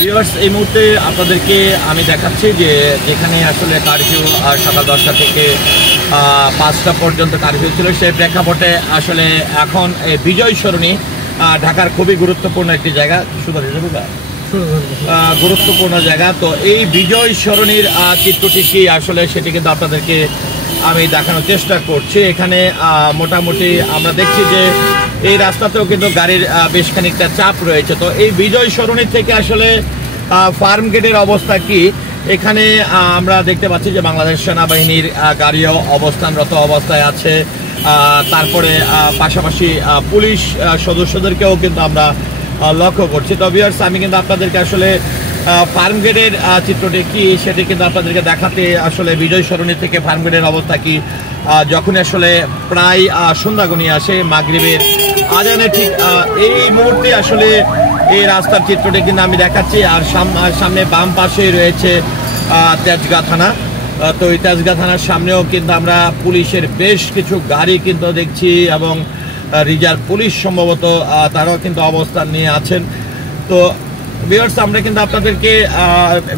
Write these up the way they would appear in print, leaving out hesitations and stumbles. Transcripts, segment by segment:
Viewers, এই মুহূর্তে আপনাদেরকে আমি দেখাচ্ছি যে যেখানে আসলে কারফিউ সকাল 10টা থেকে 5টা পর্যন্ত কারফিউ ছিল, সেই প্রেক্ষাপটে আসলে এখন বিজয় সরণি ঢাকার খুবই গুরুত্বপূর্ণ একটি জায়গা, গুরুত্বপূর্ণ জায়গা। তো এই বিজয় সরণির চিত্রটি কি আসলে সেটি কিন্তু আপনাদেরকে আমি দেখানোর চেষ্টা করছি। এখানে মোটামুটি আমরা দেখছি যে এই রাস্তাতেও কিন্তু গাড়ির বেশ খানিকটা চাপ রয়েছে। তো এই বিজয় সরণি থেকে আসলে ফার্ম গেটের অবস্থা কি, এখানে আমরা দেখতে পাচ্ছি যে বাংলাদেশ সেনাবাহিনীর গাড়িও অবস্থানরত অবস্থায় আছে। তারপরে পাশাপাশি পুলিশ সদস্যদেরকেও কিন্তু আমরা লক্ষ্য করছি। তো ভিউয়ার্স, আমি কিন্তু আপনাদেরকে আসলে ফার্ম গেটের চিত্রটি কি সেটি কিন্তু আপনাদেরকে দেখাতে আসলে বিজয় সরণি থেকে ফার্ম গেটের অবস্থা কি, যখন আসলে প্রায় সন্ধ্যা গনিয়ে আসে মাগরিবের আজানে ঠিক এই মুহূর্তে আসলে এই রাস্তার চিত্রটি কিন্তু আমি দেখাচ্ছি। আর সামনে বাম পাশে রয়েছে তেজগাঁ থানা। তো এই তেজগাঁ থানার সামনেও কিন্তু আমরা পুলিশের বেশ কিছু গাড়ি কিন্তু দেখছি এবং রিজার্ভ পুলিশ সম্ভবত তারাও কিন্তু অবস্থান নিয়ে আছেন। তো ভিউয়ার্স, আমরা কিন্তু আপনাদেরকে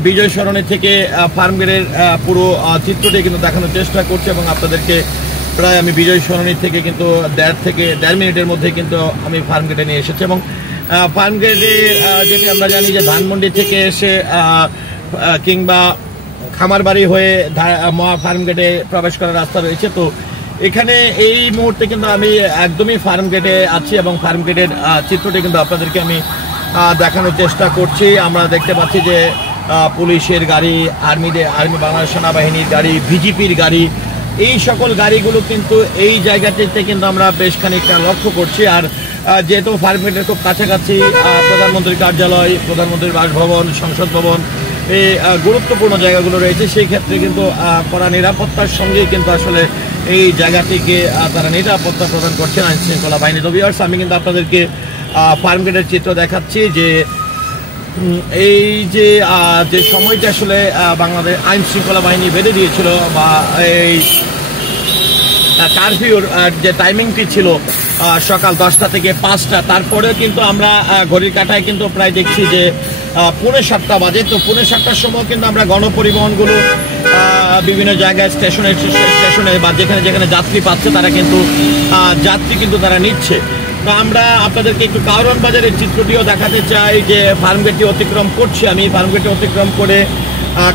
বিজয় সরণি থেকে ফার্ম গেটের পুরো চিত্রটি কিন্তু দেখানোর চেষ্টা করছি এবং আপনাদেরকে প্রায় আমি বিজয় সরণি থেকে কিন্তু 1.5 মিনিটের মধ্যে কিন্তু আমি ফার্ম গেটে নিয়ে এসেছি। এবং ফার্ম গেটে যেটি আমরা জানি যে ধানমন্ডি থেকে এসে কিংবা খামারবাড়ি হয়ে ফার্ম গেটে প্রবেশ করার রাস্তা রয়েছে। তো এখানে এই মুহূর্তে কিন্তু আমি একদমই ফার্ম গেটে আছি এবং ফার্ম গেটের চিত্রটি কিন্তু আপনাদেরকে আমি দেখানোর চেষ্টা করছি। আমরা দেখতে পাচ্ছি যে পুলিশের গাড়ি, আর্মি বাংলাদেশ সেনাবাহিনীর গাড়ি, বিজেপির গাড়ি, এই সকল গাড়িগুলো কিন্তু এই জায়গাটিতে কিন্তু আমরা বেশ খানিকটা লক্ষ্য করছি। আর যেহেতু ফার্ম গেটের খুব কাছাকাছি প্রধানমন্ত্রীর কার্যালয়, প্রধানমন্ত্রীর বাসভবন, সংসদ ভবন, এই গুরুত্বপূর্ণ জায়গাগুলো রয়েছে, সেই ক্ষেত্রে কিন্তু কড়া নিরাপত্তার সঙ্গে কিন্তু আসলে এই জায়গাটিকে তারা নিরাপত্তা প্রদান করছেন আইন শৃঙ্খলা বাহিনী। তো ভিউয়ার্স, আমি কিন্তু আপনাদেরকে ফার্ম গেটের চিত্র দেখাচ্ছি যে এই যে সময়টা আসলে বাংলাদেশ আইন শৃঙ্খলা বাহিনী বেঁধে দিয়েছিল বা এই কারফিউর যে টাইমিংটি ছিল সকাল 10টা থেকে 5টা, তারপরেও কিন্তু আমরা ঘড়ির কাঁটায় কিন্তু প্রায় দেখছি যে 6:45 বাজে। তো 6:45টার সময় কিন্তু আমরা গণপরিবহনগুলো বিভিন্ন জায়গায় স্টেশনে বা যেখানে যেখানে যাত্রী পাচ্ছে তারা কিন্তু যাত্রী কিন্তু তারা নিচ্ছে। তো আমরা আপনাদেরকে একটু কারওয়ান বাজারের চিত্রটিও দেখাতে চাই যে ফার্মগেটটি অতিক্রম করছি আমি। ফার্মগেটটি অতিক্রম করে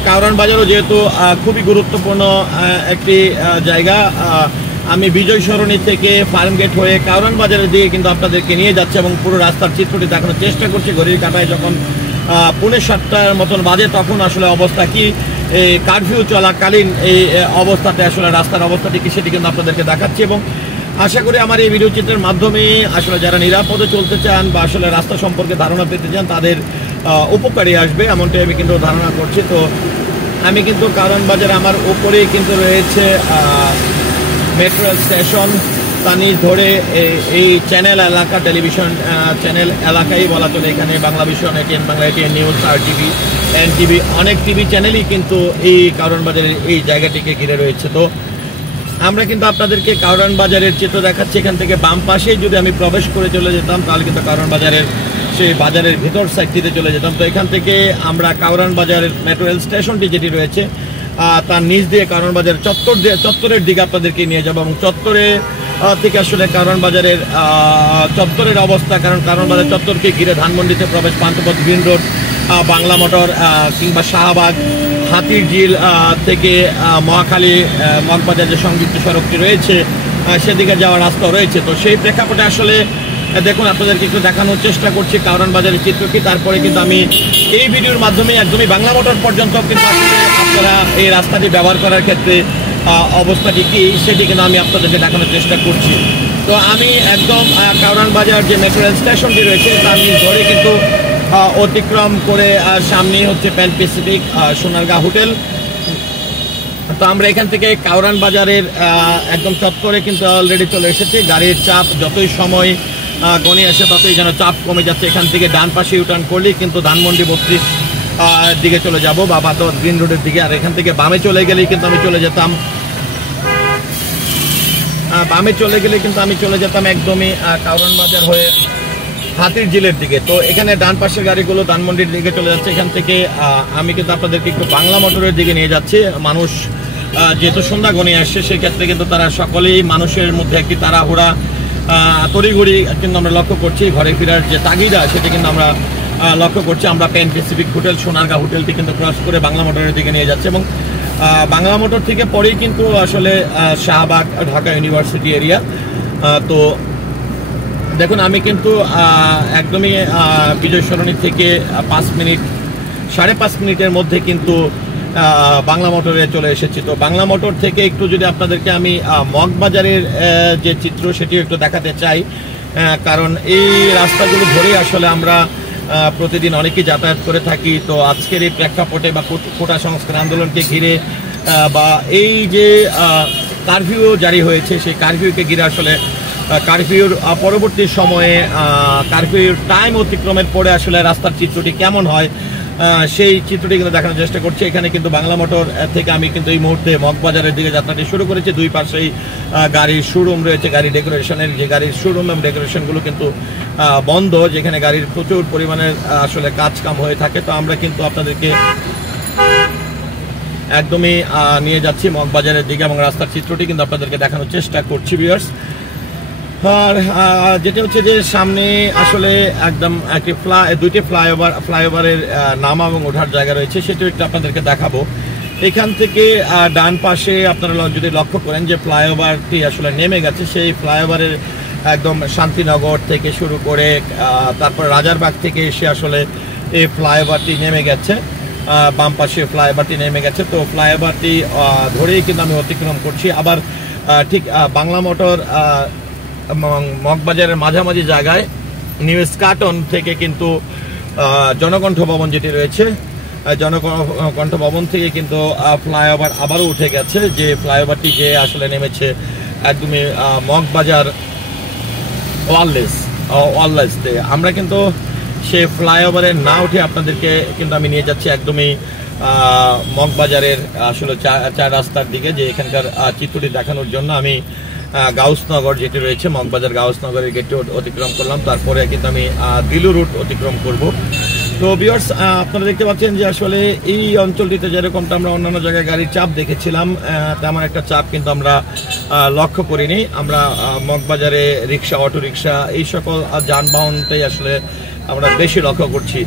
কারওয়ান বাজারও যেহেতু খুবই গুরুত্বপূর্ণ একটি জায়গা, আমি বিজয় সরণি থেকে ফার্মগেট হয়ে কারওয়ান বাজারের দিকে কিন্তু আপনাদেরকে নিয়ে যাচ্ছে এবং পুরো রাস্তার চিত্রটি দেখানোর চেষ্টা করছি। ঘড়ির কাঁটায় যখন 6:45 মতন বাজে তখন আসলে অবস্থা কি, এই কারফিউ চলাকালীন এই অবস্থাতে আসলে রাস্তার অবস্থাটি কি সেটি কিন্তু আপনাদেরকে দেখাচ্ছি। এবং আশা করি আমার এই ভিডিও চিত্রের মাধ্যমে আসলে যারা নিরাপদে চলতে চান বা আসলে রাস্তা সম্পর্কে ধারণা পেতে চান তাদের উপকারী আসবে, এমনটাই আমি কিন্তু ধারণা করছি। তো আমি কিন্তু কারওয়ান বাজারে আমার উপরেই কিন্তু রয়েছে মেট্রো স্টেশন, তানি ধরে এই চ্যানেল এলাকা, টেলিভিশন চ্যানেল এলাকাই বলা চলে। এখানে Bangla vision, ATN Bangla, ATN news, RTV, NTV, অনেক টিভি চ্যানেলই কিন্তু এই কারওয়ান বাজারের এই জায়গাটিকে ঘিরে রয়েছে। তো আমরা কিন্তু আপনাদেরকে কারওয়ান বাজারের চিত্র দেখাচ্ছি। এখান থেকে বাম পাশেই যদি আমি প্রবেশ করে চলে যেতাম তাহলে কিন্তু কারওয়ান বাজারের সেই বাজারের ভিতর সাইডটিতে চলে যেতাম। তো এখান থেকে আমরা কারওয়ান বাজারের মেট্রো রেল স্টেশনটি যেটি রয়েছে তার নিচ দিয়ে কারওয়ান বাজার চত্বরের দিকে আপনাদেরকে নিয়ে যাবো এবং চত্বরে থেকে আসলে কারওয়ান বাজারের চত্বরের অবস্থা, কারণ কারওয়ান বাজার চত্বরকে ঘিরে ধানমন্ডিতে প্রবেশ, Panthapath, green road, Bangla motor কিংবা শাহবাগ, হাতির ঝিল থেকে মহাখালী মগবাজার যে সংযুক্ত সড়কটি রয়েছে সেদিকে যাওয়ার রাস্তা রয়েছে। তো সেই প্রেক্ষাপটে আসলে দেখুন আপনাদেরকে একটু দেখানোর চেষ্টা করছি কারওয়ান বাজারের চিত্র কি। তারপরে কিন্তু আমি এই ভিডিওর মাধ্যমে একদমই বাংলা মোটর পর্যন্ত কিন্তু আসলে আপনারা এই রাস্তাটি ব্যবহার করার ক্ষেত্রে অবস্থাটি কি সেটি কিন্তু আমি আপনাদেরকে দেখানোর চেষ্টা করছি। তো আমি একদম কারওয়ান বাজার যে মেট্রো রেল স্টেশনটি রয়েছে তার নিচ ধরে কিন্তু অতিক্রম করে সামনেই হচ্ছে প্যান প্যাসিফিক সোনারগাঁ হোটেল। তো আমরা এখান থেকে কারওয়ান বাজারের একদম চত্বরে কিন্তু অলরেডি চলে এসেছি। গাড়ির চাপ যতই সময় গণে আসে ততই যেন চাপ কমে যাচ্ছে। এখান থেকে ডান পাশে ইউটার্ন করলেই কিন্তু ধানমন্ডি 32 দিকে চলে যাব বা পান্থপথ গ্রিন রোডের দিকে। আর এখান থেকে বামে চলে গেলেই কিন্তু আমি চলে যেতাম একদমই কারওয়ান বাজার হয়ে হাতির ঝিলের দিকে। তো এখানে ডান পাশের গাড়িগুলো ধানমন্ডির দিকে চলে যাচ্ছে। এখান থেকে আমি কিন্তু আপনাদেরকে একটু বাংলা মোটরের দিকে নিয়ে যাচ্ছি। মানুষ যেহেতু সন্ধ্যা ঘনিয়ে আসছে, সেক্ষেত্রে কিন্তু তারা সকলেই মানুষের মধ্যে একটি তাড়াহুড়া তড়িঘড়ি কিন্তু আমরা লক্ষ্য করছি। ঘরে ফেরার যে তাগিদা সেটা কিন্তু আমরা লক্ষ্য করছি। আমরা প্যান প্যাসিফিক হোটেল, সোনারগাঁ হোটেলটি কিন্তু ক্রস করে বাংলা মোটরের দিকে নিয়ে যাচ্ছে এবং বাংলা মোটর থেকে পরেই কিন্তু আসলে শাহবাগ ঢাকা ইউনিভার্সিটি এরিয়া। তো দেখুন, আমি কিন্তু একদমই বিজয় সরণি থেকে 5.5 মিনিটের মধ্যে কিন্তু বাংলা মোটরে চলে এসেছি। তো বাংলা মোটর থেকে একটু যদি আপনাদেরকে আমি মগবাজারের যে চিত্র সেটিও একটু দেখাতে চাই, কারণ এই রাস্তাগুলো ধরেই আসলে আমরা প্রতিদিন অনেকেই যাতায়াত করে থাকি। তো আজকের এই প্রেক্ষাপটে বা কোটা সংস্কার আন্দোলনকে ঘিরে বা এই যে কারফিউ জারি হয়েছে, সেই কারফিউকে ঘিরে আসলে কারফিউর পরবর্তী সময়ে কারফিউর টাইম অতিক্রমের পরে আসলে রাস্তার চিত্রটি কেমন হয় সেই চিত্রটি কিন্তু দেখানোর চেষ্টা করছি। এখানে কিন্তু বাংলা মোটর থেকে আমি কিন্তু এই মুহূর্তে মগবাজারের দিকে যাত্রাটি শুরু করেছি। দুই পাশেই গাড়ির শোরুম রয়েছে, গাড়ি ডেকোরেশনের যে গাড়ির শোরুম এবং ডেকোরেশনগুলো কিন্তু বন্ধ, যেখানে গাড়ির প্রচুর পরিমাণের আসলে কাজ কাম হয়ে থাকে। তো আমরা কিন্তু আপনাদেরকে একদমই নিয়ে যাচ্ছি মগবাজারের দিকে এবং রাস্তার চিত্রটি কিন্তু আপনাদেরকে দেখানোর চেষ্টা করছি ভিউয়ার্স। আর যেটা হচ্ছে যে সামনে আসলে একদম একটি দুইটি ফ্লাইওভারের নামা এবং ওঠার জায়গা রয়েছে, সেটাও একটু আপনাদেরকে দেখাবো। এখান থেকে ডান পাশে আপনারা যদি লক্ষ্য করেন যে ফ্লাইওভারটি আসলে নেমে গেছে, সেই ফ্লাইওভারের একদম শান্তিনগর থেকে শুরু করে তারপর রাজারবাগ থেকে এসে আসলে এই ফ্লাইওভারটি নেমে গেছে, বাম পাশে ফ্লাইওভারটি নেমে গেছে। তো ফ্লাইওভারটি ধরেই কিন্তু আমি অতিক্রম করছি। আবার ঠিক বাংলা মোটর মগবাজারের মাঝামাঝি জায়গায় নিউ স্কাটন থেকে কিন্তু জনকণ্ঠ ভবন যেটি রয়েছে, জনকণ্ঠ ভবন থেকে কিন্তু ফ্লাইওভার আবারও উঠে গেছে, যে ফ্লাইওভারটি যে আসলে নেমেছে একদমই মগবাজার ওয়ারলেসতে। আমরা কিন্তু সেই ফ্লাইওভারে না উঠে আপনাদেরকে কিন্তু আমি নিয়ে যাচ্ছি একদমই মগবাজারের আসলে চার রাস্তার দিকে, যে এখানকার চিত্রটি দেখানোর জন্য আমি গাউসনগর যেটি রয়েছে, মগবাজার গাউসনগরের গেটটি অতিক্রম করলাম। তারপরে কিন্তু আমি দিলু রুট অতিক্রম করব। তো ভিউয়ার্স, আপনারা দেখতে পাচ্ছেন যে আসলে এই অঞ্চলটিতে যেরকমটা আমরা অন্যান্য জায়গায় গাড়ির চাপ দেখেছিলাম, তেমন একটা চাপ কিন্তু আমরা লক্ষ্য করিনি। আমরা মগবাজারে রিক্সা, অটো রিক্সা এই সকল যানবাহনটাই আসলে আমরা বেশি লক্ষ্য করছি।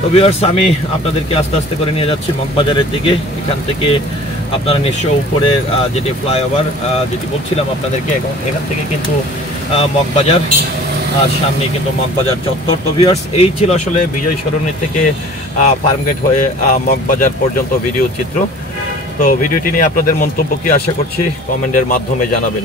তো ভিউয়ার্স, আমি আপনাদেরকে আস্তে আস্তে করে নিয়ে যাচ্ছি মগবাজারের দিকে। এখান থেকে আপনারা নিশ্চয় উপরে যেটি ফ্লাইওভার যেটি বলছিলাম আপনাদেরকে, এখান থেকে কিন্তু মগবাজার, সামনে কিন্তু মগবাজার চত্বর। তো ভিউয়ার্স, এই ছিল আসলে বিজয় সরণি থেকে ফার্মগেট হয়ে মগবাজার পর্যন্ত ভিডিও চিত্র। তো ভিডিওটি নিয়ে আপনাদের মন্তব্য কি আশা করছি কমেন্টের মাধ্যমে জানাবেন।